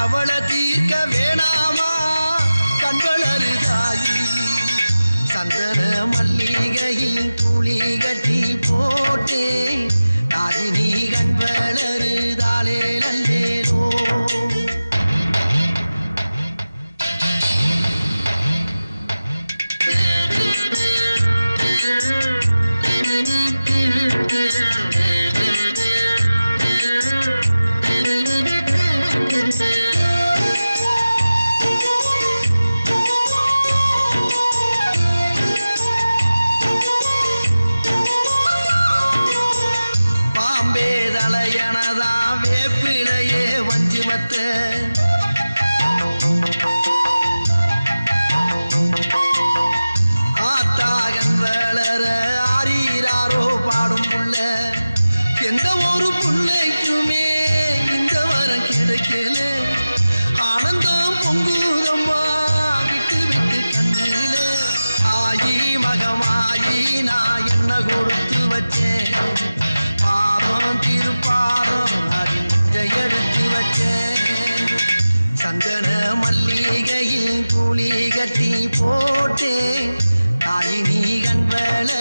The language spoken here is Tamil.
கவலை தீர்க்க வேணாமா? கண்களருதாயி சந்தன மல்லிகையில் துளி கட்டி பாகமாயி நான் என்ன கொடுத்து வச்சேன்? பாதம் திருப்பாதம் அறிஞ்ச எடுத்து வச்சேன். சந்தன மல்லிகையில் கூலி கட்டி போட்டேன். தாயினி கண்வள